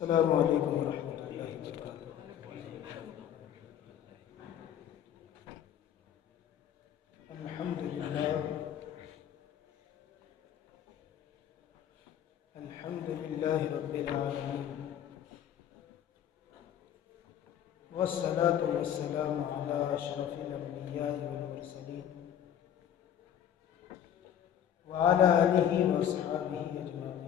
السلام علیکم ورحمۃ اللہ وبرکاتہ۔ الحمد للہ رب العالمین، والصلاة والسلام علی اشرف الانبیاء والمرسلین وعلی آلہ واصحابہ اجمعین،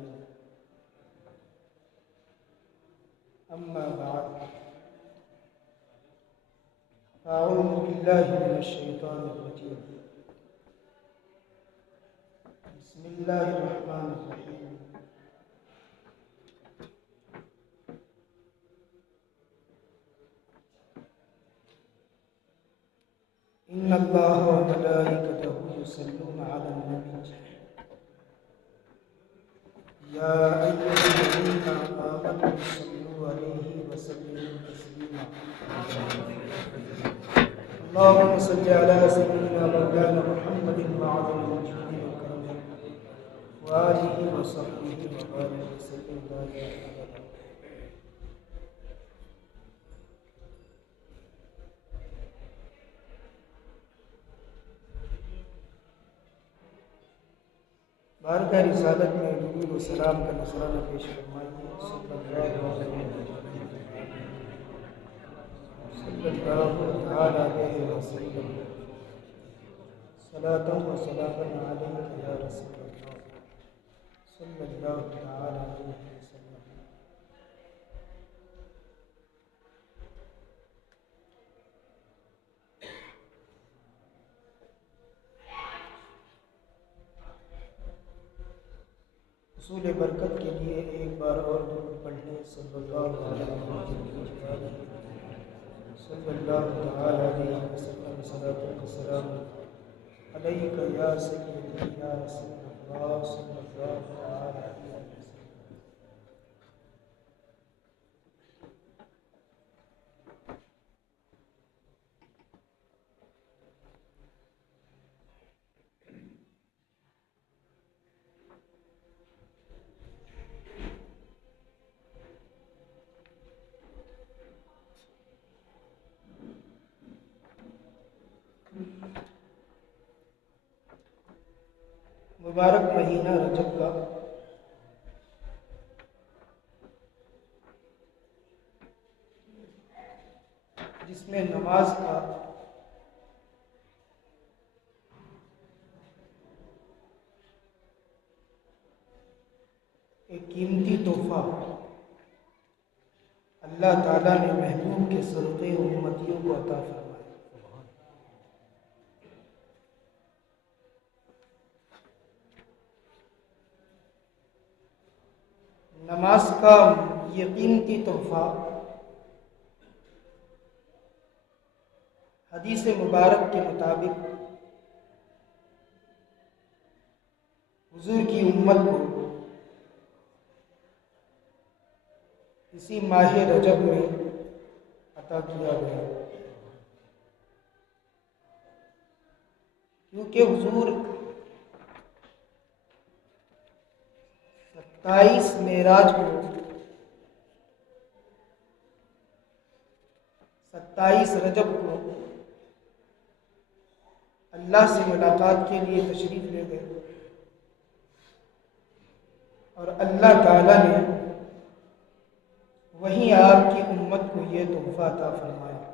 اما بعد، اعوذ باللہ من الشیطان الرجیم، بسم اللہ الرحمن الرحیم۔ ان اللہ وملائکتہ یصلون علی النبی یا ایھا الذین آمنوا صلوا علیہ وسلموا تسلیما۔ اللهم صل على سيدنا مولانا محمد معظم الجود والكرم وآله وصحبه وبارك وسلم دائما أبدا۔ بارگاہ رسالت میں درود و سلام کا نذرانہ پیش فرمائیے۔ صلی اللہ تعالی علیہ وسلم، صلاۃ و سلام علیک یا رسول اللہ، صلی اللہ تعالی علیہ وسلم۔ حصول برکت کے لیے ایک بار اور درود پڑھ لیں۔ صلی اللہ علیہ وسلم، صلی اللہ تعالی علیہ وسلم، صلاۃ و سلام علیک یا سیدی یا رسول اللہ، صلی اللہ تعالی علیہ وسلم۔ مبارک مہینہ رجب کا جس میں نماز کا ایک قیمتی تحفہ اللہ تعالیٰ نے محبوب کے صدقے امتیوں کو عطا فرمایا۔ نماز کا یہ قیمتی تحفہ حدیث مبارک کے مطابق حضور کی امت کو اسی ماہ رجب میں عطا کیا گیا، کیونکہ حضور 27 معراج کو 27 رجب کو اللہ سے ملاقات کے لیے تشریف لے گئے، اور اللہ تعالیٰ نے وہیں آپ کی امت کو یہ تحفہ عطا فرمایا۔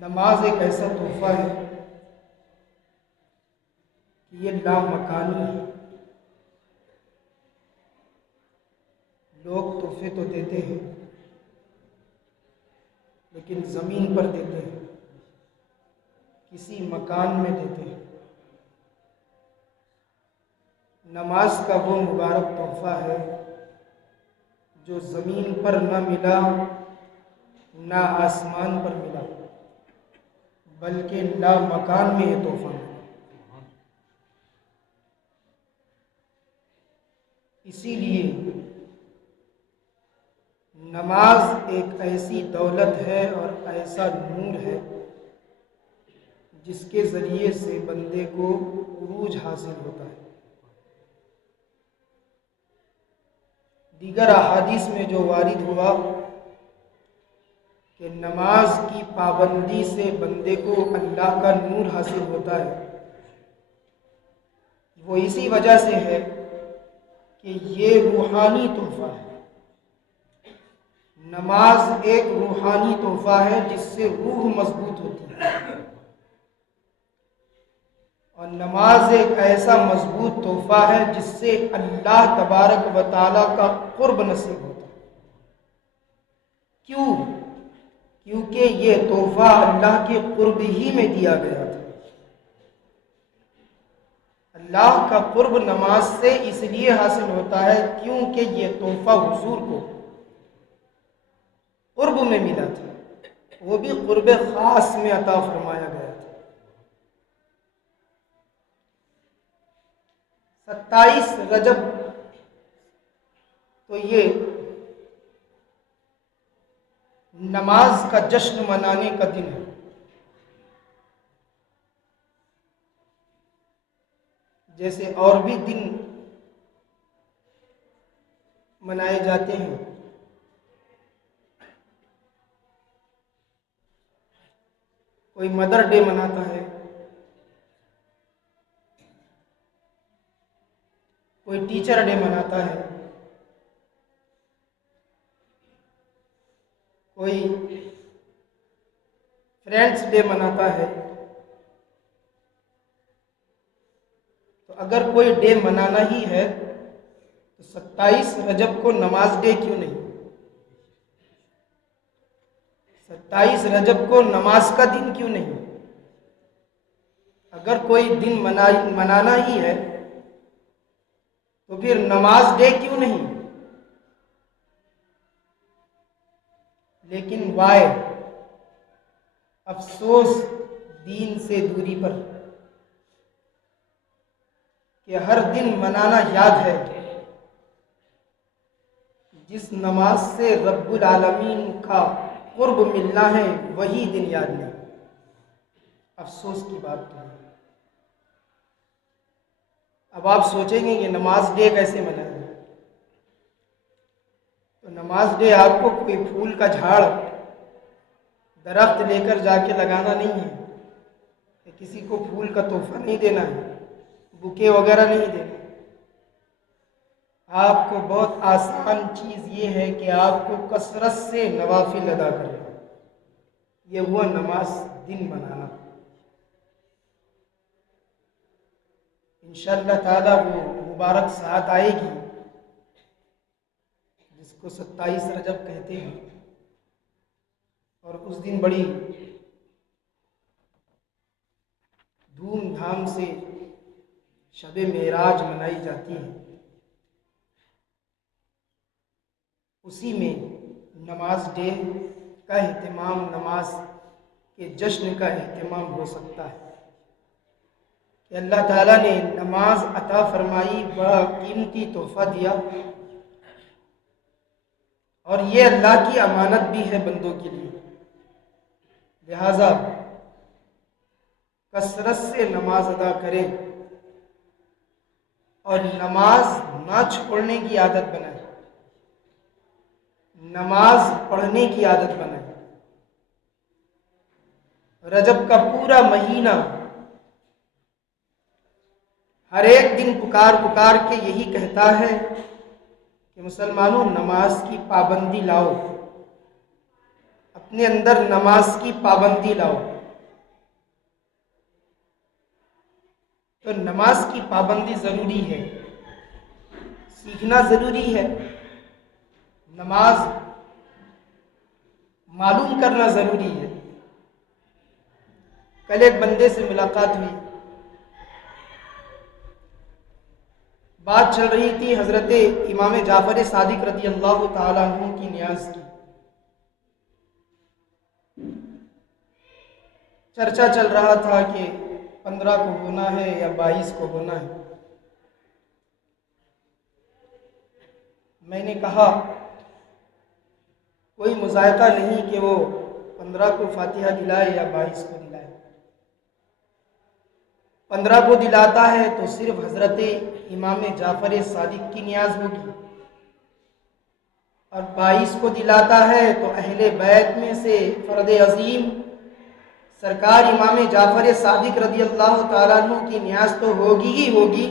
نماز ایک ایسا تحفہ ہے کہ یہ لامکانی ہے۔ لوگ تحفے تو دیتے ہیں لیکن زمین پر دیتے ہیں، کسی مکان میں دیتے ہیں۔ نماز کا وہ مبارک تحفہ ہے جو زمین پر نہ ملا نہ آسمان پر ملا، بلکہ لا مکان میں یہ تحفہ ملا۔ اسی لیے نماز ایک ایسی دولت ہے اور ایسا نور ہے جس کے ذریعے سے بندے کو عروج حاصل ہوتا ہے۔ دیگر احادیث میں جو وارد ہوا کہ نماز کی پابندی سے بندے کو اللہ کا نور حاصل ہوتا ہے، وہ اسی وجہ سے ہے کہ یہ روحانی تحفہ ہے۔ نماز ایک روحانی تحفہ ہے جس سے روح مضبوط ہوتی ہے، اور نماز ایک ایسا مضبوط تحفہ ہے جس سے اللہ تبارک و تعالیٰ کا قرب نصیب ہوتا ہے۔ کیوں؟ کیونکہ یہ تحفہ اللہ کے قرب ہی میں دیا گیا تھا۔ اللہ کا قرب نماز سے اس لیے حاصل ہوتا ہے کیونکہ یہ تحفہ حضور کو قرب میں ملا تھا، وہ بھی قرب خاص میں عطا فرمایا گیا تھا۔ 27 رجب تو یہ نماز کا جشن منانے کا دن ہے۔ جیسے اور بھی دن منائے جاتے ہیں، کوئی مدر ڈے مناتا ہے، کوئی ٹیچر ڈے مناتا ہے، کوئی فرینڈس ڈے مناتا ہے۔ تو اگر کوئی ڈے منانا ہی ہے تو 27 رجب کو نماز ڈے کیوں نہیں؟ 27 رجب کو نماز کا دن کیوں نہیں؟ اگر کوئی دن منانا ہی ہے تو پھر نماز ڈے کیوں نہیں؟ لیکن وائے افسوس دین سے دوری پر کہ ہر دن منانا یاد ہے، جس نماز سے رب العالمین کا قرب ملنا ہے وہی دن یاد نہیں۔ افسوس کی بات تو ہے۔ اب آپ سوچیں گے کہ نماز ڈے کیسے منائیں؟ تو نماز ڈے آپ کو کوئی پھول کا جھاڑ درخت لے کر جا کے لگانا نہیں ہے، کہ کسی کو پھول کا تحفہ نہیں دینا ہے، بکے وغیرہ نہیں دینا۔ آپ کو بہت آسان چیز یہ ہے کہ آپ کو کثرت سے نوافل ادا کرنا، یہ ہوا نماز دن منانا۔ انشاءاللہ تعالی وہ مبارک ساعت آئے گی جس کو 27 رجب کہتے ہیں، اور اس دن بڑی دھوم دھام سے شب معراج منائی جاتی ہے۔ اسی میں نماز ڈے کا اہتمام، نماز کے جشن کا اہتمام ہو سکتا ہے کہ اللہ تعالیٰ نے نماز عطا فرمائی، بڑا قیمتی تحفہ دیا، اور یہ اللہ کی امانت بھی ہے بندوں کے لیے۔ لہذا کثرت سے نماز ادا کریں اور نماز نہ چھوڑنے کی عادت بنائیں، نماز پڑھنے کی عادت بنائیں۔ رجب کا پورا مہینہ ہر ایک دن پکار پکار کے یہی کہتا ہے کہ مسلمانوں نماز کی پابندی لاؤ، اپنے اندر نماز کی پابندی لاؤ۔ تو نماز کی پابندی ضروری ہے، سیکھنا ضروری ہے، نماز معلوم کرنا ضروری ہے۔ کل ایک بندے سے ملاقات ہوئی، بات چل رہی تھی حضرت امام جعفر صادق رضی اللہ تعالیٰ عنہ کی نیاز کی۔ چرچا چل رہا تھا کہ 15 کو ہونا ہے یا 22 کو ہونا ہے۔ میں نے کہا کوئی مذائقہ نہیں کہ وہ 15 کو فاتحہ دلائے یا 22 کو دلائے، 15 کو دلاتا ہے تو صرف حضرت امام جعفر صادق کی نیاز ہوگی، اور 22 کو دلاتا ہے تو اہل بیت میں سے فرد عظیم سرکار امام جعفر صادق رضی اللہ تعالیٰ عنہ کی نیاز تو ہوگی ہی ہوگی،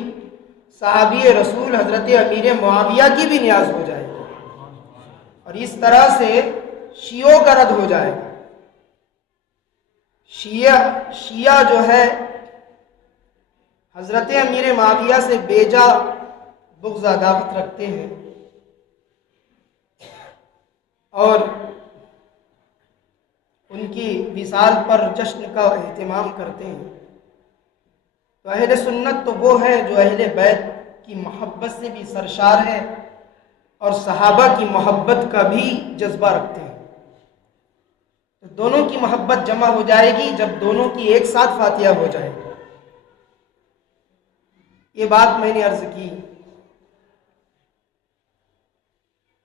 صحابی رسول حضرت امیر معاویہ کی بھی نیاز ہو جائے گی، اور اس طرح سے شیعوں کا رد ہو جائے گا۔ شیعہ جو ہے حضرت امیر معاویہ سے بیجا بغض عداوت رکھتے ہیں اور ان کی وصال پر جشن کا اہتمام کرتے ہیں، تو اہل سنت تو وہ ہے جو اہل بیت کی محبت سے بھی سرشار ہے اور صحابہ کی محبت کا بھی جذبہ رکھتے ہیں۔ تو دونوں کی محبت جمع ہو جائے گی جب دونوں کی ایک ساتھ فاتحہ ہو جائے گی۔ یہ بات میں نے عرض کی۔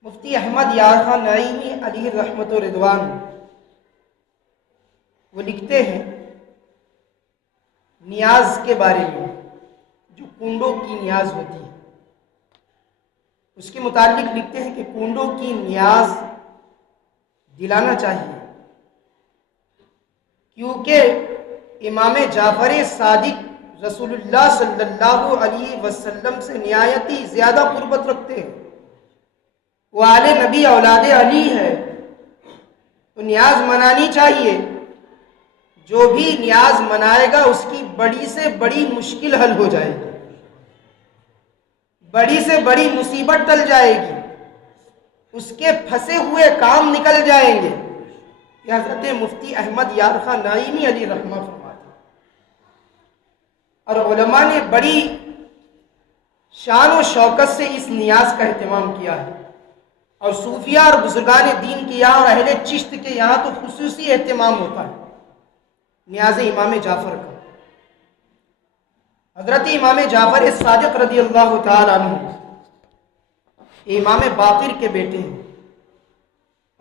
مفتی احمد یار خان نعیمی علیہ رحمت و رضوان وہ لکھتے ہیں نیاز کے بارے میں، جو کنڈوں کی نیاز ہوتی ہے اس کے متعلق لکھتے ہیں کہ کنڈوں کی نیاز دلانا چاہیے، کیونکہ امام جعفر صادق رسول اللہ صلی اللہ علیہ وسلم سے نہایت زیادہ قربت رکھتے ہیں، وہ آل نبی اولاد علی ہے، تو نیاز منانی چاہیے۔ جو بھی نیاز منائے گا اس کی بڑی سے بڑی مشکل حل ہو جائے گی، بڑی سے بڑی مصیبت ٹل جائے گی، اس کے پھنسے ہوئے کام نکل جائیں گے۔ یہ حضرت مفتی احمد یار خان نعیمی علیہ رحمہ فرماتے ہیں، اور علماء نے بڑی شان و شوکت سے اس نیاز کا اہتمام کیا ہے، اور صوفیہ اور بزرگان دین کے یہاں اور اہل چشت کے یہاں تو خصوصی اہتمام ہوتا ہے نیاز امام جعفر کا۔ حضرت امام جعفر صادق رضی اللہ تعالیٰ عنہ امام باقر کے بیٹے ہیں،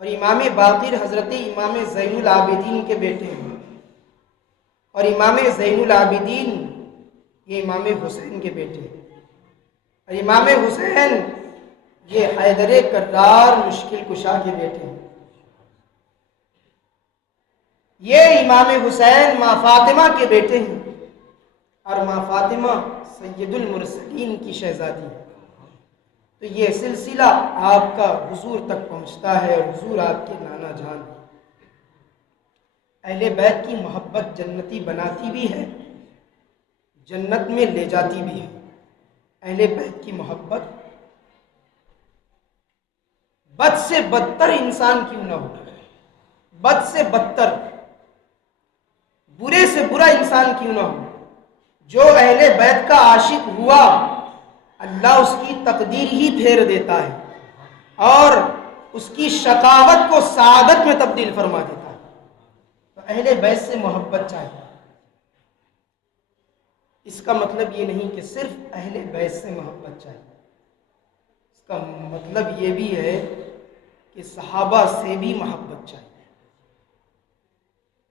اور امام باقر حضرت امام زین العابدین کے بیٹے ہیں، اور امام زین العابدین یہ امام حسین کے بیٹے ہیں، اور امام حسین یہ حیدر کرار مشکل کشا کے بیٹے ہیں۔ یہ امام حسین ماں فاطمہ کے بیٹے ہیں، اور ماں فاطمہ سید المرسلین کی شہزادی ہے، تو یہ سلسلہ آپ کا حضور تک پہنچتا ہے، اور حضور آپ کے نانا جان ہیں۔ اہل بیت کی محبت جنتی بناتی بھی ہے، جنت میں لے جاتی بھی ہے۔ اہل بیت کی محبت بد سے بدتر انسان کیوں نہ ہو، بد سے بدتر، برے سے برا انسان کیوں نہ ہو، جو اہل بیت کا عاشق ہوا اللہ اس کی تقدیر ہی پھیر دیتا ہے اور اس کی شقاوت کو سعادت میں تبدیل فرما دیتا ہے۔ تو اہل بیت سے محبت چاہیے۔ اس کا مطلب یہ نہیں کہ صرف اہل بیت سے محبت چاہیے، اس کا مطلب یہ بھی ہے کہ صحابہ سے بھی محبت چاہیے،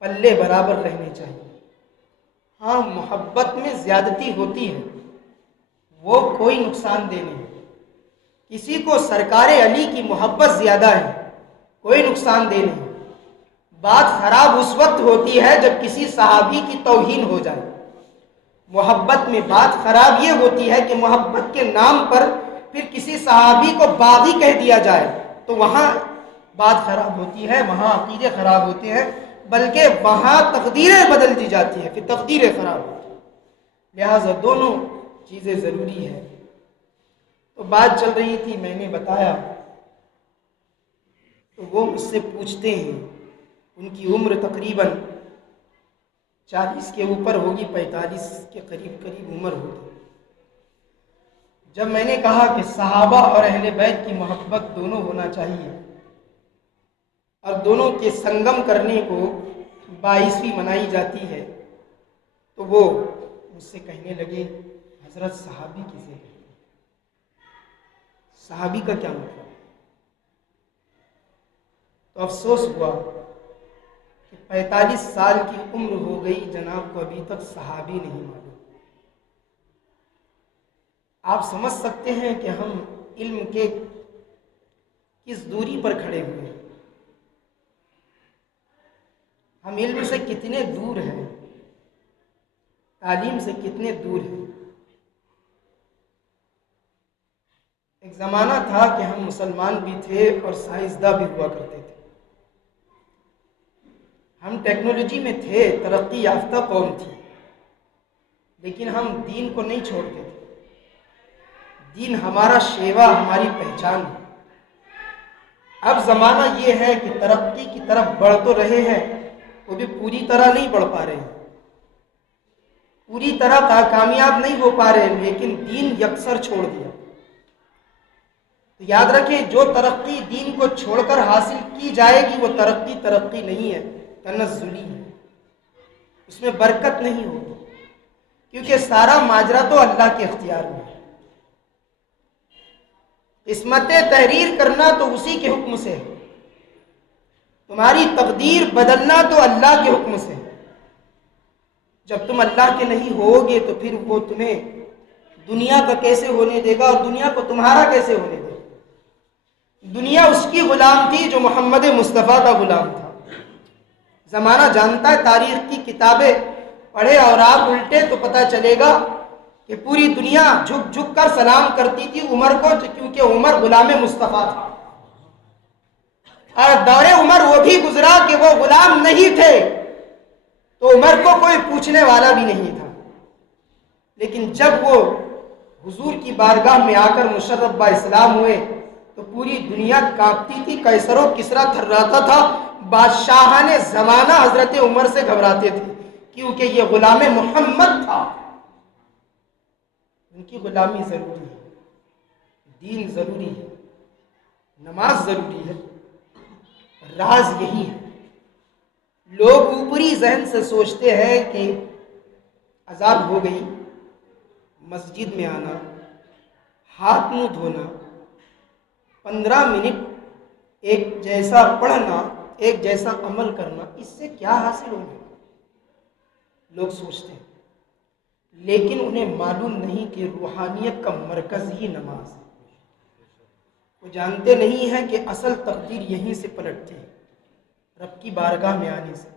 پلے برابر رہنے چاہیے۔ ہاں محبت میں زیادتی ہوتی ہے، وہ کوئی نقصان دہ نہیں، کسی کو سرکار علی کی محبت زیادہ ہے کوئی نقصان دہ نہیں۔ بات خراب اس وقت ہوتی ہے جب کسی صحابی کی توہین ہو جائے، محبت میں بات خراب یہ ہوتی ہے کہ محبت کے نام پر پھر کسی صحابی کو باغی کہہ دیا جائے، تو وہاں بات خراب ہوتی ہے، وہاں عقیدے خراب ہوتے ہیں، بلکہ وہاں تقدیریں بدل دی جاتی ہیں، پھر تقدیریں خراب ہوتی ہیں۔ لہٰذا دونوں چیزیں ضروری ہے۔ تو بات چل رہی تھی، میں نے بتایا، تو وہ مجھ سے پوچھتے ہیں، ان کی عمر تقریباً 40 کے اوپر ہوگی، 45 کے قریب عمر ہوگی۔ جب میں نے کہا کہ صحابہ اور اہل بیت کی محبت دونوں ہونا چاہیے اور دونوں کے سنگم کرنے کو 22ویں منائی جاتی ہے، تو وہ مجھ سے کہنے لگے حضرت صحابی کسے کہتے ہیں؟ صحابی کا کیا مطلب ہے؟ تو افسوس ہوا کہ 45 سال کی عمر ہو گئی، جناب کو ابھی تک صحابی نہیں معلوم۔ آپ سمجھ سکتے ہیں کہ ہم علم کے کس دوری پر کھڑے ہوئے ہیں، ہم علم سے کتنے دور ہیں، تعلیم سے کتنے دور ہیں۔ ایک زمانہ تھا کہ ہم مسلمان بھی تھے اور سائنسداں بھی ہوا کرتے تھے، ہم ٹیکنالوجی میں تھے، ترقی یافتہ قوم تھی، لیکن ہم دین کو نہیں چھوڑتے تھے۔ دین ہمارا شیوا، ہماری پہچان ہے۔ اب زمانہ یہ ہے کہ ترقی کی طرف بڑھ تو رہے ہیں، وہ بھی پوری طرح نہیں بڑھ پا رہے ہیں، پوری طرح کامیاب نہیں ہو پا رہے، لیکن دین یکسر چھوڑ دیا۔ تو یاد رکھیں، جو ترقی دین کو چھوڑ کر حاصل کی جائے گی وہ ترقی نہیں ہے، تنزلی ہے، اس میں برکت نہیں ہوگی، کیونکہ سارا ماجرا تو اللہ کے اختیار میں ہے۔ قسمت تحریر کرنا تو اسی کے حکم سے ہے، تمہاری تقدیر بدلنا تو اللہ کے حکم سے ہے۔ جب تم اللہ کے نہیں ہوگے تو پھر وہ تمہیں دنیا کا کیسے ہونے دے گا اور دنیا کو تمہارا کیسے ہونے دے گا؟ دنیا اس کی غلام تھی جو محمد مصطفیٰ کا غلام تھا۔ زمانہ جانتا ہے، تاریخ کی کتابیں پڑھے اور آپ الٹے تو پتہ چلے گا کہ پوری دنیا جھک جھک کر سلام کرتی تھی عمر کو، کیونکہ عمر غلام مصطفیٰ تھا۔ اور دور عمر وہ بھی گزرا کہ وہ غلام نہیں تھے تو عمر کو کوئی پوچھنے والا بھی نہیں تھا، لیکن جب وہ حضور کی بارگاہ میں آ کر مشرف با اسلام ہوئے تو پوری دنیا کانپتی تھی، قیصر و کسریٰ تھراتا تھا، بادشاہان زمانہ حضرت عمر سے گھبراتے تھے، کیونکہ یہ غلام محمد تھا۔ ان کی غلامی ضروری ہے، دین ضروری ہے، نماز ضروری ہے۔ راز یہی ہے، لوگ اوپری ذہن سے سوچتے ہیں کہ اذان ہو گئی، مسجد میں آنا، ہاتھ منہ دھونا، 15 منٹ ایک جیسا پڑھنا، ایک جیسا عمل کرنا، اس سے کیا حاصل ہوگا؟ لوگ سوچتے ہیں، لیکن انہیں معلوم نہیں کہ روحانیت کا مرکز ہی نماز ہے۔ وہ جانتے نہیں ہیں کہ اصل تقدیر یہیں سے پلٹتی ہے، رب کی بارگاہ میں آنے سے۔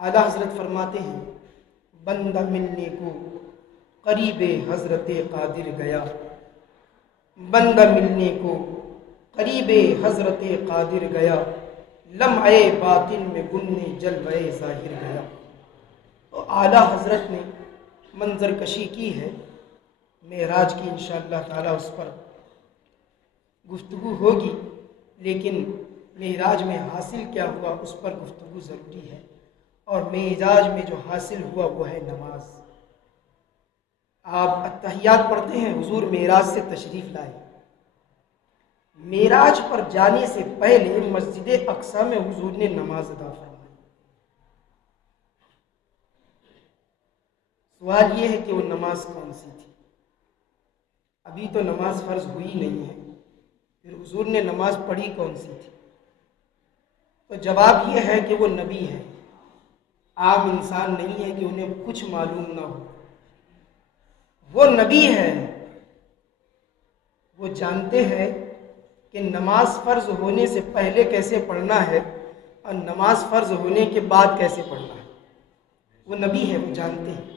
اعلیٰ حضرت فرماتے ہیں، بندہ ملنے کو قریب حضرت قادر گیا، بندہ ملنے کو قریب حضرت قادر گیا، لمحے باطن میں گمنے جلوے ظاہر گیا۔ تو اعلیٰ حضرت نے منظر کشی کی ہے، معراج کی انشاءاللہ تعالیٰ اس پر گفتگو ہوگی، لیکن معراج میں حاصل کیا ہوا اس پر گفتگو ضروری ہے، اور معراج میں جو حاصل ہوا وہ ہے نماز۔ آپ اتحیات پڑھتے ہیں، حضور معراج سے تشریف لائے، معراج پر جانے سے پہلے مسجد اقصی میں حضور نے نماز ادا فرمائی۔ سوال یہ ہے کہ وہ نماز کون سی تھی؟ ابھی تو نماز فرض ہوئی نہیں ہے، پھر حضور نے نماز پڑھی کون سی تھی؟ تو جواب یہ ہے کہ وہ نبی ہے، عام انسان نہیں ہے کہ انہیں کچھ معلوم نہ ہو۔ وہ نبی ہے، وہ جانتے ہیں کہ نماز فرض ہونے سے پہلے کیسے پڑھنا ہے اور نماز فرض ہونے کے بعد کیسے پڑھنا ہے۔ وہ نبی ہے، وہ جانتے ہیں۔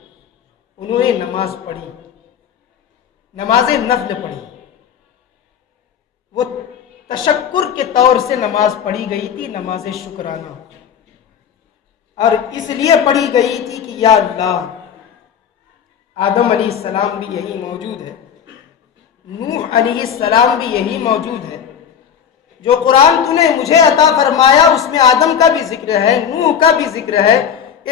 انہوں نے نماز پڑھی، نماز نفل پڑھی، وہ تشکر کے طور سے نماز پڑھی گئی تھی، نماز شکرانہ، اور اس لیے پڑھی گئی تھی کہ یا اللہ، آدم علیہ السلام بھی یہی موجود ہے، نوح علیہ السلام بھی یہی موجود ہے، جو قرآن تو نے مجھے عطا فرمایا اس میں آدم کا بھی ذکر ہے، نوح کا بھی ذکر ہے،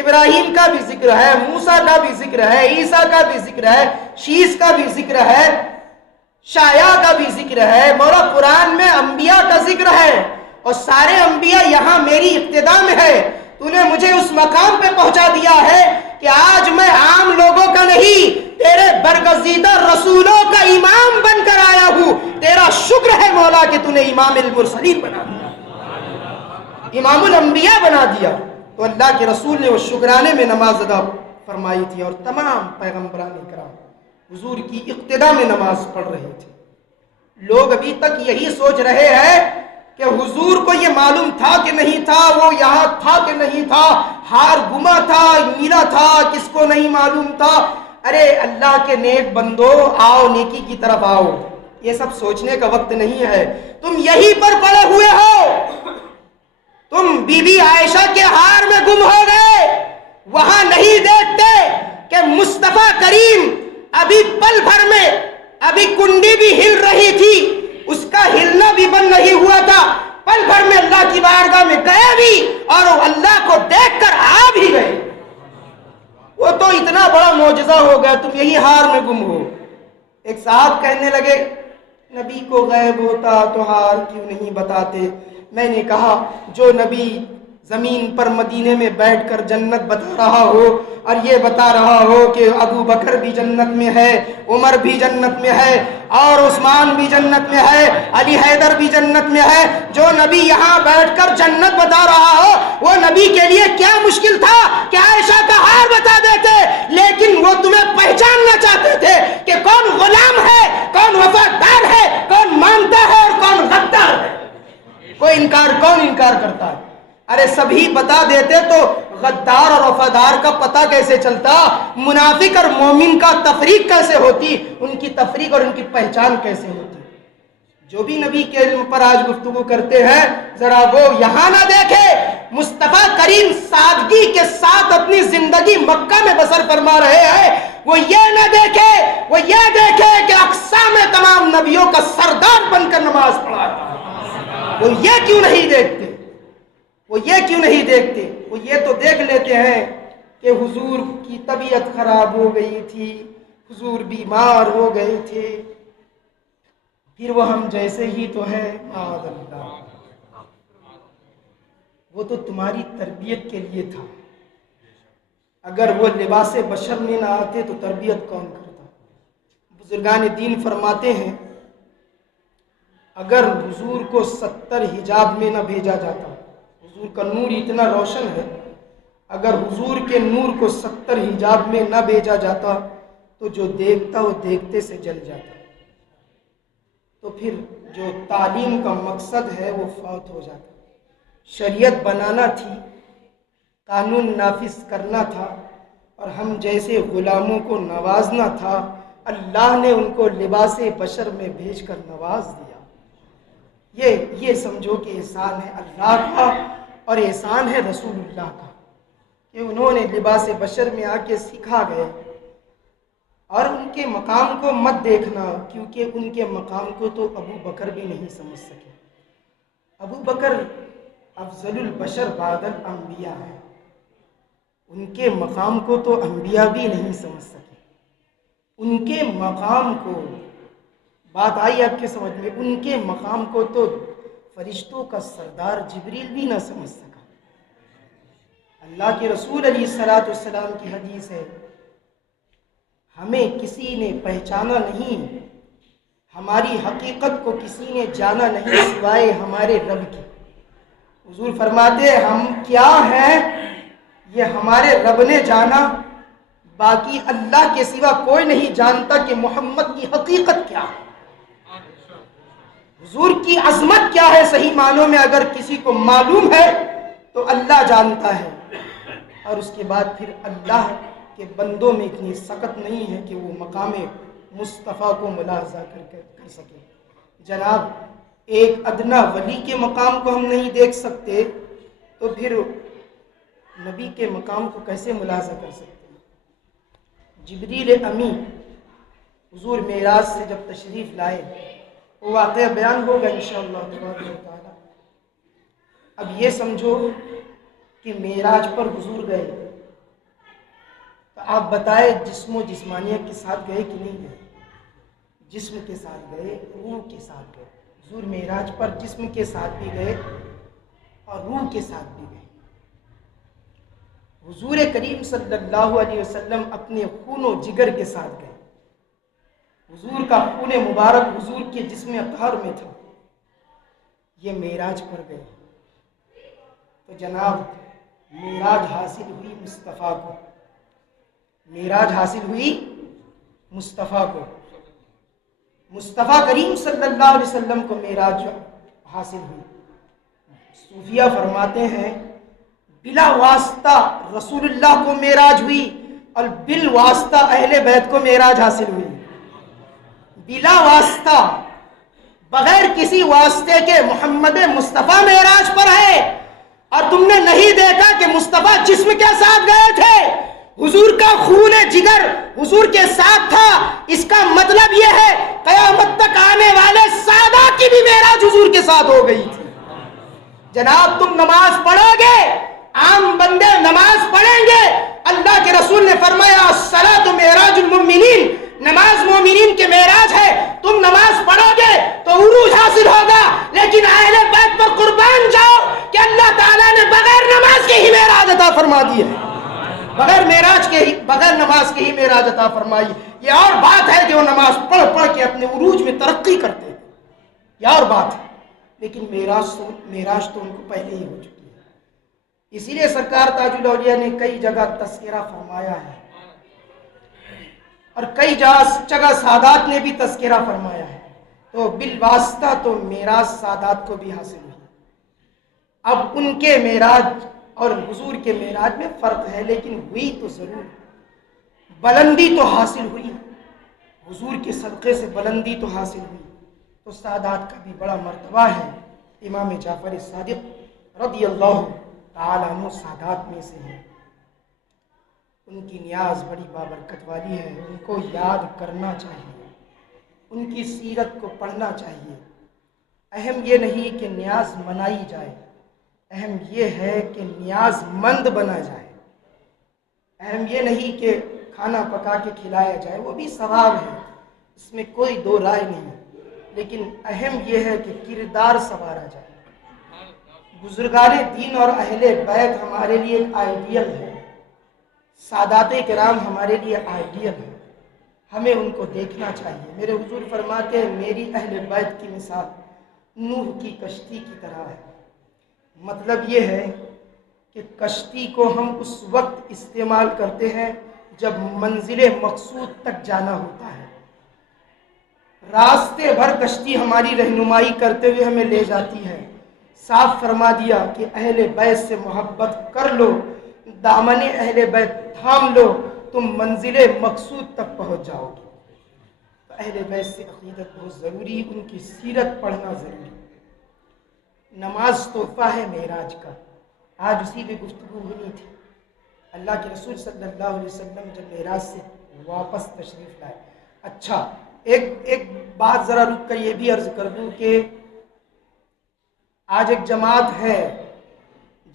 ابراہیم کا بھی ذکر ہے، موسیٰ کا بھی ذکر ہے، عیسیٰ کا بھی ذکر ہے، شیس کا بھی ذکر ہے، شایا کا بھی ذکر ہے۔ مولا قرآن میں انبیاء کا ذکر ہے، اور سارے انبیاء یہاں میری اقتداء میں ہے۔ تو نے مجھے اس مقام پہ پہنچا دیا ہے کہ آج میں عام لوگوں کا نہیں، تیرے برگزیدہ رسولوں کا امام بن کر آیا ہوں۔ تیرا شکر ہے مولا کہ تو نے امام المرسلین بنا دیا، امام الانبیاء بنا دیا۔ تو اللہ کے رسول نے وہ شکرانے میں نماز ادا فرمائی تھی، اور تمام پیغمبران کرام حضور کی اقتدا میں نماز پڑھ رہے تھے۔ لوگ ابھی تک یہی سوچ رہے ہیں کہ حضور کو یہ معلوم تھا کہ نہیں تھا، وہ یہاں تھا کہ نہیں تھا، ہار گما تھا ملا تھا، کس کو نہیں معلوم تھا۔ ارے اللہ کے نیک بندو، آؤ نیکی کی طرف آؤ، یہ سب سوچنے کا وقت نہیں ہے۔ تم یہی پر پڑے ہوئے ہو، تم بی بی عائشہ کے ہار میں گم ہو گئے، وہاں نہیں دیکھتے کہ مصطفیٰ کریم ابھی پل بھر میں، ابھی کنڈی بھی ہل رہی تھی، اس کا ہلنا بھی بند نہیں ہوا تھا، پل بھر میں اللہ کی بارگاہ میں گئے بھی اور اللہ کو دیکھ کر آ بھی گئے۔ وہ تو اتنا بڑا معجزہ ہو گیا، تم یہی ہار میں گم ہو۔ ایک صاحب کہنے لگے نبی کو غیب ہوتا تو ہار کیوں نہیں بتاتے؟ میں نے کہا جو نبی زمین پر مدینے میں بیٹھ کر جنت بتا رہا ہو اور یہ بتا رہا ہو کہ ابو بکر بھی جنت میں ہے، عمر بھی جنت میں ہے، اور عثمان بھی جنت میں ہے، علی حیدر بھی جنت میں ہے، جو نبی یہاں بیٹھ کر جنت بتا رہا ہو، وہ نبی کے لیے کیا مشکل تھا کہ عائشہ کا ہار بتا دیتے؟ لیکن وہ تمہیں پہچاننا چاہتے تھے کہ کون غلام ہے، کون وفادار ہے، کون مانتا ہے اور کون غدار ہے۔ کون انکار کرتا ہے؟ ارے سبھی بتا دیتے تو غدار اور وفادار کا پتہ کیسے چلتا؟ منافق اور مومن کا تفریق کیسے ہوتی؟ ان کی تفریق اور ان کی پہچان کیسے ہوتی؟ جو بھی نبی کے علم پر آج گفتگو کرتے ہیں، ذرا وہ یہاں نہ دیکھے مصطفیٰ کریم سادگی کے ساتھ اپنی زندگی مکہ میں بسر فرما رہے ہیں، وہ یہ نہ دیکھے، وہ یہ دیکھے کہ اقسام تمام نبیوں کا سردار بن کر نماز پڑھا رہا ہے۔ وہ یہ کیوں نہیں دیکھتے؟ وہ یہ کیوں نہیں دیکھتے؟ وہ یہ تو دیکھ لیتے ہیں کہ حضور کی طبیعت خراب ہو گئی تھی، حضور بیمار ہو گئے تھے، پھر وہ ہم جیسے ہی تو ہے، معاذ اللہ۔ وہ تو تمہاری تربیت کے لیے تھا، اگر وہ لباس بشر میں نہ آتے تو تربیت کون کرتا؟ بزرگان دین فرماتے ہیں اگر حضور کو 70 حجاب میں نہ بھیجا جاتا، حضور کا نور اتنا روشن ہے، اگر حضور کے نور کو 70 حجاب میں نہ بھیجا جاتا تو جو دیکھتا وہ دیکھتے سے جل جاتا، تو پھر جو تعلیم کا مقصد ہے وہ فوت ہو جاتا۔ شریعت بنانا تھی، قانون نافذ کرنا تھا، اور ہم جیسے غلاموں کو نوازنا تھا، اللہ نے ان کو لباس بشر میں بھیج کر نواز دیا۔ یہ سمجھو کہ احسان ہے اللہ کا اور احسان ہے رسول اللہ کا کہ انہوں نے لباس بشر میں آ کے سکھا گئے۔ اور ان کے مقام کو مت دیکھنا، کیونکہ ان کے مقام کو تو ابو بکر بھی نہیں سمجھ سکے۔ ابو بکر افضل البشر بعد الانبیاء ہے، ان کے مقام کو تو انبیاء بھی نہیں سمجھ سکے۔ ان کے مقام کو، بات آئی آپ کے سمجھ میں، ان کے مقام کو تو فرشتوں کا سردار جبریل بھی نہ سمجھ سکا۔ اللہ کے رسول علیہ السلام کی حدیث ہے، ہمیں کسی نے پہچانا نہیں، ہماری حقیقت کو کسی نے جانا نہیں سوائے ہمارے رب کی۔ حضور فرماتے ہیں ہم کیا ہیں یہ ہمارے رب نے جانا، باقی اللہ کے سوا کوئی نہیں جانتا کہ محمد کی حقیقت کیا ہے، حضور کی عظمت کیا ہے۔ صحیح معنوں میں اگر کسی کو معلوم ہے تو اللہ جانتا ہے، اور اس کے بعد پھر اللہ کے بندوں میں اتنی سخت نہیں ہے کہ وہ مقام مصطفیٰ کو ملاحظہ کر سکے۔ جناب ایک ادنا ولی کے مقام کو ہم نہیں دیکھ سکتے تو پھر نبی کے مقام کو کیسے ملاحظہ کر سکتے ہیں؟ جبریل امی حضور معراج سے جب تشریف لائے، وہ واقعہ بیان ہوگا انشاءاللہ تعالی۔ اب یہ سمجھو کہ معراج پر حضور گئے، تو آپ بتائے جسم و جسمانیت کے ساتھ گئے کہ نہیں گئے؟ جسم کے ساتھ گئے، روح کے ساتھ گئے۔ حضور معراج پر جسم کے ساتھ بھی گئے اور روح کے ساتھ بھی گئے۔ حضور کریم صلی اللہ علیہ وسلم اپنے خون و جگر کے ساتھ گئے، حضور کا خون مبارک حضور کے جسم اطہر میں تھا، یہ معراج پر گئے۔ تو جناب معراج حاصل ہوئی مصطفیٰ کو، معراج حاصل ہوئی مصطفیٰ کو، مصطفیٰ کریم صلی اللہ علیہ وسلم کو معراج حاصل ہوئی۔ صوفیہ فرماتے ہیں بلا واسطہ رسول اللہ کو معراج ہوئی اور بالواسطہ اہل بیت کو معراج حاصل ہوئی۔ بلا واسطہ، بغیر کسی واسطے کے محمد مصطفیٰ معراج پر ہے، اور تم نے نہیں دیکھا کہ مصطفیٰ جسم کے ساتھ گئے تھے، حضور کا خون جگر حضور کے ساتھ تھا۔ اس کا مطلب یہ ہے قیامت تک آنے والے سادات کی بھی معراج حضور کے ساتھ ہو گئی تھی۔ جناب تم نماز پڑھو گے، عام بندے نماز پڑھیں گے، اللہ کے رسول نے فرمایا الصلاۃ معراج المؤمنین، نماز مومنین کے معراج ہے۔ تم نماز پڑھو گے تو عروج حاصل ہوگا، لیکن اہل بیت پر قربان جاؤ کہ اللہ تعالیٰ نے بغیر نماز کے ہی معراج عطا فرما دی ہے، بغیر نماز کے ہی معراج عطا فرمائی۔ یہ اور بات ہے کہ وہ نماز پڑھ پڑھ کے اپنے عروج میں ترقی کرتے ہیں، یہ اور بات ہے، لیکن معراج تو ان کو پہلے ہی ہو چکی ہے۔ اسی لیے سرکار تاج الاولیاء نے کئی جگہ تذکرہ فرمایا ہے، اور کئی جگہ سادات نے بھی تذکرہ فرمایا ہے، تو بالواسطہ تو معراج سادات کو بھی حاصل ہوئی۔ اب ان کے معراج اور حضور کے معراج میں فرق ہے، لیکن ہوئی تو ضرور، بلندی تو حاصل ہوئی، حضور کے صدقے سے بلندی تو حاصل ہوئی۔ تو سادات کا بھی بڑا مرتبہ ہے۔ امام جعفر صادق رضی اللہ تعالیٰ عنہ سادات میں سے ہیں، ان کی نیاز بڑی بابرکت والی ہے، ان کو یاد کرنا چاہیے، ان کی سیرت کو پڑھنا چاہیے۔ اہم یہ نہیں کہ نیاز منائی جائے، اہم یہ ہے کہ نیاز مند بنا جائے۔ اہم یہ نہیں کہ کھانا پکا کے کھلایا جائے، وہ بھی ثواب ہے، اس میں کوئی دو رائے نہیں، لیکن اہم یہ ہے کہ کردار سنوارا جائے۔ بزرگان دین اور اہل بیت ہمارے لیے ایک آئیڈیل ہے، سادات کرام ہمارے لیے آئیڈیل ہے، ہمیں ان کو دیکھنا چاہیے۔ میرے حضور فرماتے ہیں میری اہل بیت کی مثال نوح کی کشتی کی طرح ہے۔ مطلب یہ ہے کہ کشتی کو ہم اس وقت استعمال کرتے ہیں جب منزل مقصود تک جانا ہوتا ہے، راستے بھر کشتی ہماری رہنمائی کرتے ہوئے ہمیں لے جاتی ہے۔ صاف فرما دیا کہ اہل بیت سے محبت کر لو، دامن اہل بیت تھام لو، تم منزل مقصود تک پہنچ جاؤ گے۔ تو اہل بیت سے عقیدت بہت ضروری، ان کی سیرت پڑھنا ضروری۔ نماز تحفہ ہے معراج کا، آج اسی پہ گفتگو ہونی تھی۔ اللہ کے رسول صلی اللہ علیہ وسلم جب معراج سے واپس تشریف لائے۔ اچھا ایک بات ذرا رک کر یہ بھی عرض کر دوں کہ آج ایک جماعت ہے،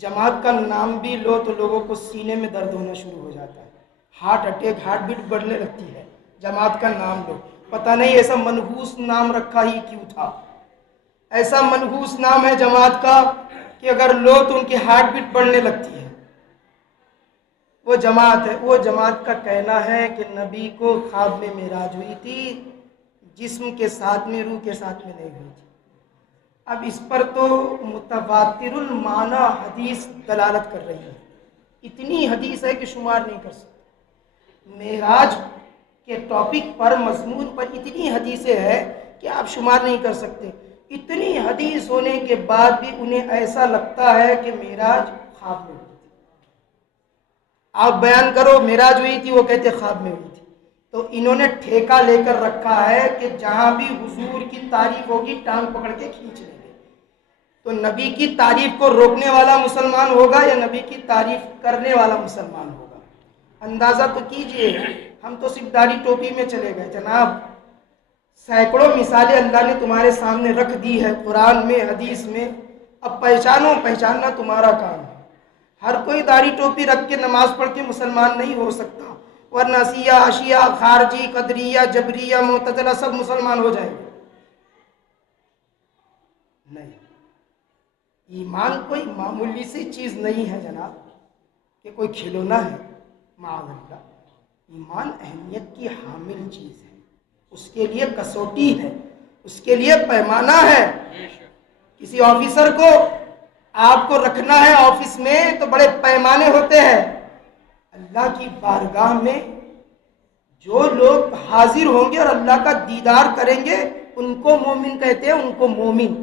جماعت کا نام بھی لو تو لوگوں کو سینے میں درد ہونا شروع ہو جاتا ہے، ہارٹ اٹیک، ہارٹ بیٹ بڑھنے لگتی ہے۔ جماعت کا نام لو، پتہ نہیں ایسا منحوس نام رکھا ہی کیوں تھا۔ ایسا منحوس نام ہے جماعت کا کہ اگر لو تو ان کی ہارٹ بیٹ بڑھنے لگتی ہے۔ وہ جماعت ہے، وہ جماعت کا کہنا ہے کہ نبی کو خواب میں معراج ہوئی تھی، جسم کے ساتھ میں، روح کے ساتھ میں نہیں ہوئی تھی۔ اب اس پر تو متواتر المعنی حدیث دلالت کر رہی ہے، اتنی حدیث ہے کہ شمار نہیں کر سکتے۔ معراج کے ٹاپک پر، مضمون پر اتنی حدیثیں ہیں کہ آپ شمار نہیں کر سکتے۔ اتنی حدیث ہونے کے بعد بھی انہیں ایسا لگتا ہے کہ معراج خواب میں ہوئی تھی۔ آپ بیان کرو معراج ہوئی تھی، وہ کہتے خواب میں ہوئی تھی۔ تو انہوں نے ٹھیکہ لے کر رکھا ہے کہ جہاں بھی حضور کی تعریف ہوگی ٹانگ پکڑ کے کھینچ لیں گے۔ تو نبی کی تعریف کو روکنے والا مسلمان ہوگا یا نبی کی تعریف کرنے والا مسلمان ہوگا؟ اندازہ تو کیجئے، ہم تو صرف داڑھی ٹوپی میں چلے گئے۔ جناب سینکڑوں مثالیں اللہ نے تمہارے سامنے رکھ دی ہے، قرآن میں، حدیث میں، اب پہچانو، پہچاننا تمہارا کام ہے۔ ہر کوئی داڑھی ٹوپی رکھ کے نماز پڑھ کے مسلمان نہیں ہو سکتا، ورنہ شیعہ، اشیعہ، خارجی، قدریہ، جبریہ، معتزلہ سب مسلمان ہو جائیں گے۔ نہیں، ایمان کوئی معمولی سی چیز نہیں ہے جناب کہ کوئی کھلونا ہے، معاذ اللہ۔ ایمان اہمیت کی حامل چیز ہے، اس کے لیے کسوٹی ہے، اس کے لیے پیمانہ ہے۔ کسی آفیسر کو آپ کو رکھنا ہے آفس میں تو بڑے پیمانے ہوتے ہیں۔ اللہ کی بارگاہ میں جو لوگ حاضر ہوں گے اور اللہ کا دیدار کریں گے ان کو مومن کہتے ہیں، ان کو مومن۔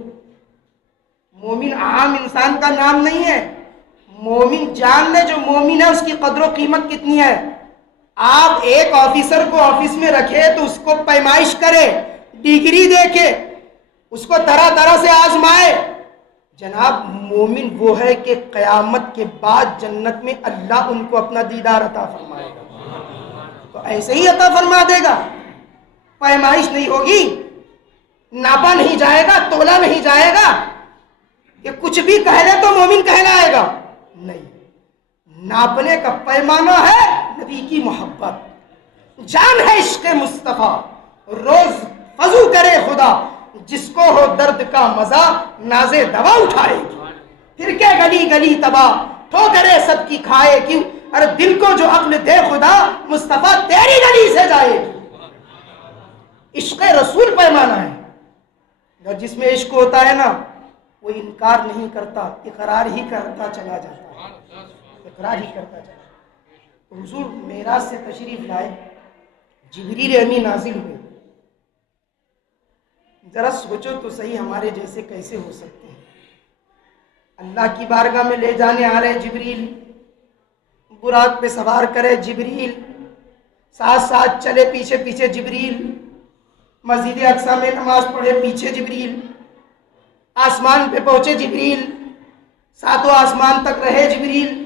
مومن عام انسان کا نام نہیں ہے، مومن جان لے جو مومن ہے اس کی قدر و قیمت کتنی ہے۔ آپ ایک آفیسر کو آفس میں رکھے تو اس کو پیمائش کرے، ڈگری دیکھے، اس کو طرح طرح سے آزمائے۔ جناب مومن وہ ہے کہ قیامت کے بعد جنت میں اللہ ان کو اپنا دیدار عطا فرمائے گا، تو ایسے ہی عطا فرما دے گا، پیمائش نہیں ہوگی، ناپا نہیں جائے گا، تولا نہیں جائے گا کہ کچھ بھی کہہ لے تو مومن کہلائے گا، نہیں۔ ناپنے کا پیمانہ ہے نبی کی محبت، جان ہے عشق مصطفیٰ، روز فضو کرے خدا، جس کو ہو درد کا مزہ نازے دوا اٹھائے گی، پھر کے گلی گلی تباہ ٹھوکرے سب کی کھائے کیوں، ارے دل کو جو عقل دے خدا مصطفیٰ تیری گلی سے جائے گی۔ عشق رسول پیمانہ ہے، اور جس میں عشق ہوتا ہے نا وہ انکار نہیں کرتا، اقرار ہی کرتا چلا جاتا ہے، اقرار ہی کرتا چلا جاتا۔ حضور معراج سے تشریف لائے، جبریل امین نازل ہوئے۔ ذرا سوچو تو صحیح ہمارے جیسے کیسے ہو سکتے ہیں؟ اللہ کی بارگاہ میں لے جانے آ رہے جبریل، براق پہ سوار کرے جبریل، ساتھ ساتھ چلے پیچھے پیچھے جبریل، مسجد اقصی میں نماز پڑھے پیچھے جبریل، آسمان پہ پہنچے جبریل، ساتوں آسمان تک رہے جبریل،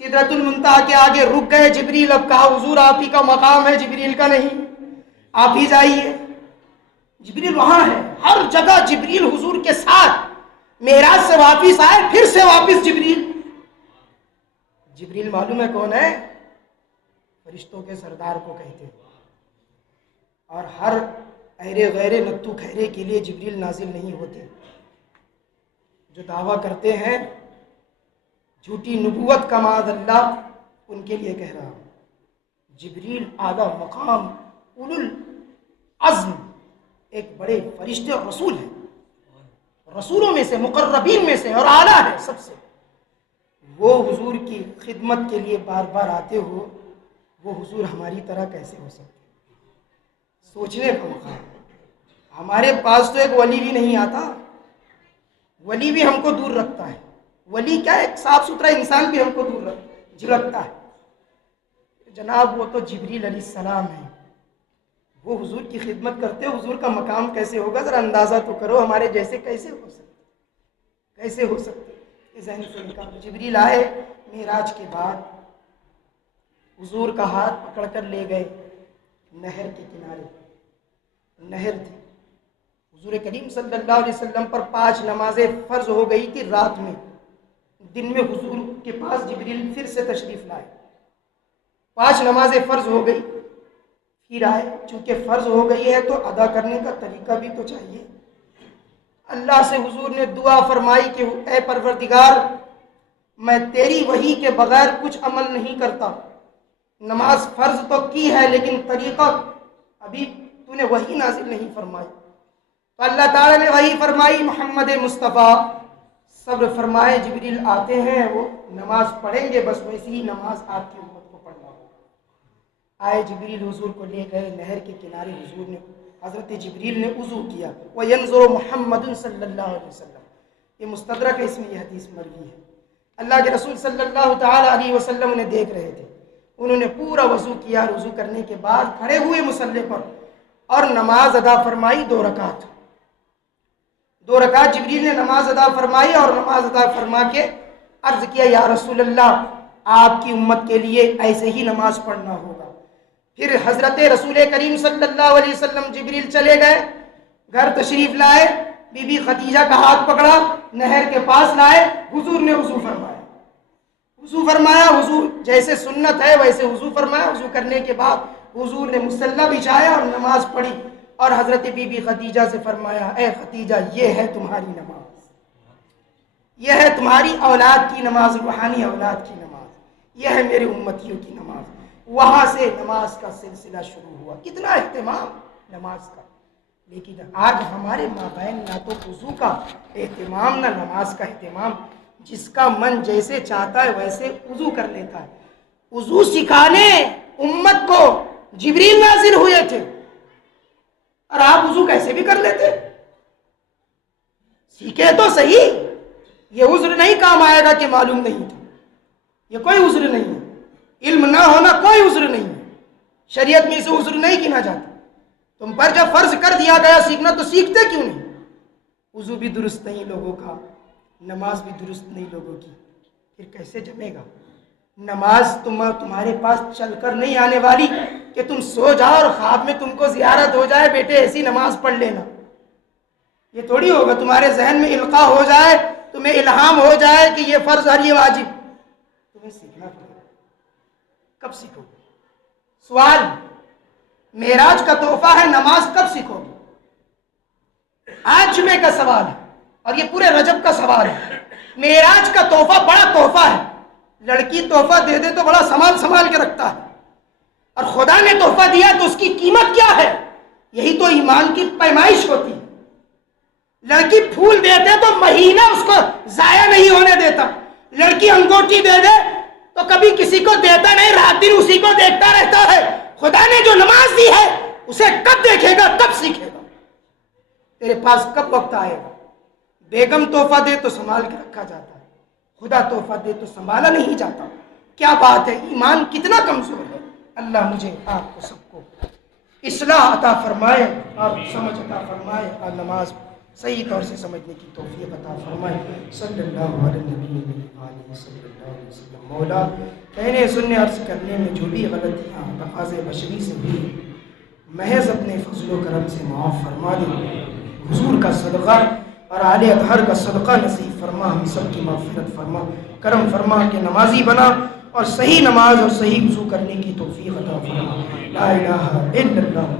سدرۃ المنتہا کے آگے رک گئے جبریل۔ اب کہا حضور آپ ہی کا مقام ہے، جبریل کا نہیں، آپ ہی جائیے۔ جبریل وہاں ہے، ہر جگہ جبریل حضور کے ساتھ۔ معراج سے واپس آئے، پھر سے واپس جبریل۔ جبریل معلوم ہے کون ہے؟ فرشتوں کے سردار کو کہتے ہیں، اور ہر ایرے غیرے نتو خیرے کے لیے جبریل نازل نہیں ہوتے۔ جو دعویٰ کرتے ہیں جھوٹی نبوت کا معاذ اللہ، ان کے لیے کہہ رہا ہوں، جبریل اعلیٰ مقام اولو العزم، ایک بڑے فرشتے اور رسول ہیں، رسولوں میں سے، مقربین میں سے، اور اعلیٰ ہے سب سے۔ وہ حضور کی خدمت کے لیے بار بار آتے ہو، وہ حضور ہماری طرح کیسے ہو سکتے؟ سوچنے کا مقام ہے۔ ہمارے پاس تو ایک ولی بھی نہیں آتا، ولی بھی ہم کو دور رکھتا ہے۔ ولی کیا، ایک صاف ستھرا انسان بھی ہم کو دور جھلکتا ہے۔ جناب وہ تو جبریل علیہ السلام ہے، وہ حضور کی خدمت کرتے، حضور کا مقام کیسے ہوگا؟ ذرا اندازہ تو کرو، ہمارے جیسے کیسے ہو سکتے، کیسے ہو سکتے؟ ذہن سے نکال۔ جبریل آئے معراج کے بعد، حضور کا ہاتھ پکڑ کر لے گئے نہر کے کنارے، نہر تھی۔ حضور کریم صلی اللہ علیہ وسلم پر 5 نمازیں فرض ہو گئی تھی رات میں، دن میں حضور کے پاس جبریل پھر سے تشریف لائے، 5 نمازیں فرض ہو گئی، پھر آئے۔ چونکہ فرض ہو گئی ہے تو ادا کرنے کا طریقہ بھی تو چاہیے۔ اللہ سے حضور نے دعا فرمائی کہ اے پروردگار، میں تیری وحی کے بغیر کچھ عمل نہیں کرتا، نماز فرض تو کی ہے لیکن طریقہ ابھی تو نے وحی نازل نہیں فرمائی۔ تو اللہ تعالیٰ نے وحی فرمائی، محمد مصطفیٰ صبر فرمائے، جبریل آتے ہیں، وہ نماز پڑھیں گے، بس ویسی ہی نماز آپ کی امت کو پڑھنا ہوگا۔ آئے جبریل حضور کو لے گئے نہر کے کنارے، حضور نے، حضرت جبریل نے وضو کیا، وَيَنْظُرُ مُحَمَّدٌ صلی اللہ علیہ وسلم، یہ مستدرک ہے، اس میں یہ حدیث مروی ہے۔ اللہ کے رسول صلی اللہ تعالیٰ علیہ وسلم انہیں دیکھ رہے تھے، انہوں نے پورا وضو کیا، وضو کرنے کے بعد کھڑے ہوئے مصلی پر اور نماز ادا فرمائی، 2 رکعت۔ 2 رکعت جبریل نے نماز ادا فرمائی، اور نماز ادا فرما کے عرض کیا، یا رسول اللہ، آپ کی امت کے لیے ایسے ہی نماز پڑھنا ہوگا۔ پھر حضرت رسول کریم صلی اللہ علیہ وسلم جبریل چلے گئے، گھر تشریف لائے، بی بی خدیجہ کا ہاتھ پکڑا، نہر کے پاس لائے، حضور نے وضو فرمایا، وضو فرمایا، حضور جیسے سنت ہے ویسے وضو فرمایا۔ وضو کرنے کے بعد حضور نے مصلی بچھایا اور نماز پڑھی، اور حضرت بی بی خدیجہ سے فرمایا، اے خدیجہ، یہ ہے تمہاری نماز، یہ ہے تمہاری اولاد کی نماز، روحانی اولاد کی نماز، یہ ہے میرے امتیوں کی نماز۔ وہاں سے نماز کا سلسلہ شروع ہوا۔ کتنا اہتمام نماز کا، لیکن آج ہمارے مابین نہ تو وضو کا اہتمام نہ نماز کا اہتمام۔ جس کا من جیسے چاہتا ہے ویسے وضو کر لیتا ہے۔ وضو سکھانے امت کو جبریل نازل ہوئے تھے اور آپ وضو کیسے بھی کر لیتے؟ سیکھے تو صحیح. یہ عذر نہیں کام آئے گا کہ معلوم نہیں تھا. یہ کوئی عذر نہیں ہے. علم نہ ہونا کوئی عذر نہیں ہے. شریعت میں اسے عذر نہیں گنا جاتا. تم پر جب فرض کر دیا گیا سیکھنا تو سیکھتے کیوں نہیں؟ وضو بھی درست نہیں لوگوں کا, نماز بھی درست نہیں لوگوں کی, پھر کیسے جمے گا؟ نماز تمہارے پاس چل کر نہیں آنے والی کہ تم سو جاؤ اور خواب میں تم کو زیارت ہو جائے, بیٹے ایسی نماز پڑھ لینا. یہ تھوڑی ہوگا تمہارے ذہن میں القاء ہو جائے, تمہیں الہام ہو جائے کہ یہ فرض اور یہ واجب. تمہیں سیکھنا پڑے گا. کب سیکھو گے؟ سوال, معراج کا تحفہ ہے, نماز کب سیکھو گے؟ آج جمعے کا سوال ہے اور یہ پورے رجب کا سوال ہے. معراج کا تحفہ بڑا تحفہ ہے. لڑکی تحفہ دے دے تو بڑا سنبھال کے رکھتا ہے, اور خدا نے تحفہ دیا تو اس کی قیمت کیا ہے؟ یہی تو ایمان کی پیمائش ہوتی ہے. لڑکی پھول دیتے تو مہینہ اس کو ضائع نہیں ہونے دیتا. لڑکی انگوٹھی دے دے تو کبھی کسی کو دیتا نہیں, رات دن اسی کو دیکھتا رہتا ہے. خدا نے جو نماز دی ہے اسے کب دیکھے گا, کب سیکھے گا؟ تیرے پاس کب وقت آئے گا؟ بیگم تحفہ دے تو سنبھال کے رکھا جاتا ہے, خدا تحفہ دے تو سنبھالا نہیں جاتا. کیا بات ہے, ایمان کتنا کمزور ہے. اللہ مجھے آپ کو سب کو اصلاح عطا فرمائے, آپ سمجھ عطا فرمائے, اور نماز صحیح طور سے سمجھنے کی توفیق عطا فرمائے. صلی اللہ علیہ وسلم. صلی اللہ علیہ وسلم. مولا, کہنے سننے عرض کرنے میں جو بھی غلطیاں تقاضے بشری سے ہوئی, محض اپنے فضل و کرم سے معاف فرما دے. حضور کا صدقہ اور آل اطہر کا صدقہ نصیب فرما, ہم سب کی مغفرت فرما, کرم فرما کہ نمازی بنا اور صحیح نماز اور صحیح وضو کرنے کی توفیق عطا فرما. لا الہ الا اللہ.